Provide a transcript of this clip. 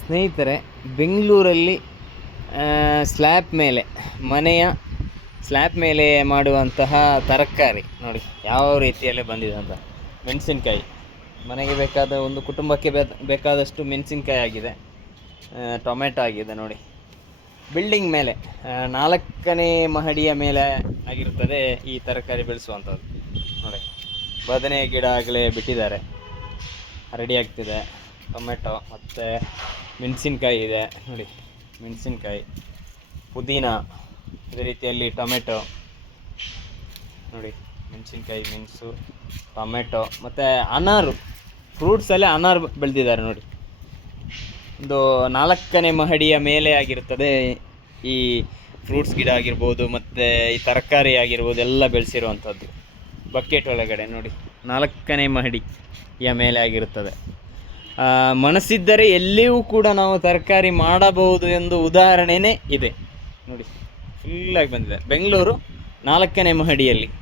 ಸ್ನೇಹಿತರೆ, ಬೆಂಗಳೂರಲ್ಲಿ ಸ್ಲ್ಯಾಬ್ ಮೇಲೆ, ಮನೆಯ ಸ್ಲ್ಯಾಬ್ ಮೇಲೆ ಮಾಡುವಂತಹ ತರಕಾರಿ ನೋಡಿ, ಯಾವ ರೀತಿಯಲ್ಲಿ ಬಂದಿದೆ ಅಂತ. ಮೆಣಸಿನ್ಕಾಯಿ. ಮನೆಗೆ ಬೇಕಾದ ಒಂದು ಕುಟುಂಬಕ್ಕೆ ಬೇಕಾದಷ್ಟು ಮೆಣಸಿನ್ಕಾಯಿ ಆಗಿದೆ. ಟೊಮೆಟೊ ಆಗಿದೆ ನೋಡಿ. ಬಿಲ್ಡಿಂಗ್ ಮೇಲೆ ನಾಲ್ಕನೇ ಮಹಡಿಯ ಮೇಲೆ ಆಗಿರುತ್ತದೆ ಈ ತರಕಾರಿ ಬೆಳೆಸುವಂಥದ್ದು. ನೋಡಿ, ಬದನೆ ಗಿಡ ಆಗಲೇ ಬಿಟ್ಟಿದ್ದಾರೆ. ರೆಡಿ ಆಗ್ತಿದೆ. ಟೊಮೆಟೊ ಮತ್ತು ಮೆಣಸಿನ್ಕಾಯಿ ಇದೆ. ನೋಡಿ, ಮೆಣಸಿನ್ಕಾಯಿ, ಪುದೀನ, ಇದೇ ರೀತಿಯಲ್ಲಿ ಟೊಮೆಟೊ. ನೋಡಿ, ಮೆಣಸಿನ್ಕಾಯಿ, ಮೆಣಸು, ಟೊಮೆಟೊ ಮತ್ತು ಅನಾರು. ಫ್ರೂಟ್ಸಲ್ಲೇ ಅನಾರು ಬೆಳೆದಿದ್ದಾರೆ ನೋಡಿ. ಒಂದು ನಾಲ್ಕನೇ ಮಹಡಿಯ ಮೇಲೆ ಆಗಿರುತ್ತದೆ ಈ ಫ್ರೂಟ್ಸ್ ಗಿಡ ಆಗಿರ್ಬೋದು ಮತ್ತು ಈ ತರಕಾರಿ ಆಗಿರ್ಬೋದು ಎಲ್ಲ ಬೆಳೆಸಿರುವಂಥದ್ದು. ಬಕೆಟ್ ಒಳಗಡೆ ನೋಡಿ, ನಾಲ್ಕನೇ ಮಹಡಿಯ ಮೇಲೆ ಆಗಿರುತ್ತದೆ ಮನಸ್ಸಿದ್ದರೆ ಎಲ್ಲಿಯೂ ಕೂಡ ನಾವು ತರಕಾರಿ ಮಾಡಬಹುದು ಎಂದು ಉದಾಹರಣೆನೇ ಇದೆ. ನೋಡಿ ಫುಲ್ಲಾಗಿ ಬಂದಿದೆ. ಬೆಂಗಳೂರು ನಾಲ್ಕನೇ ಮಹಡಿಯಲ್ಲಿ.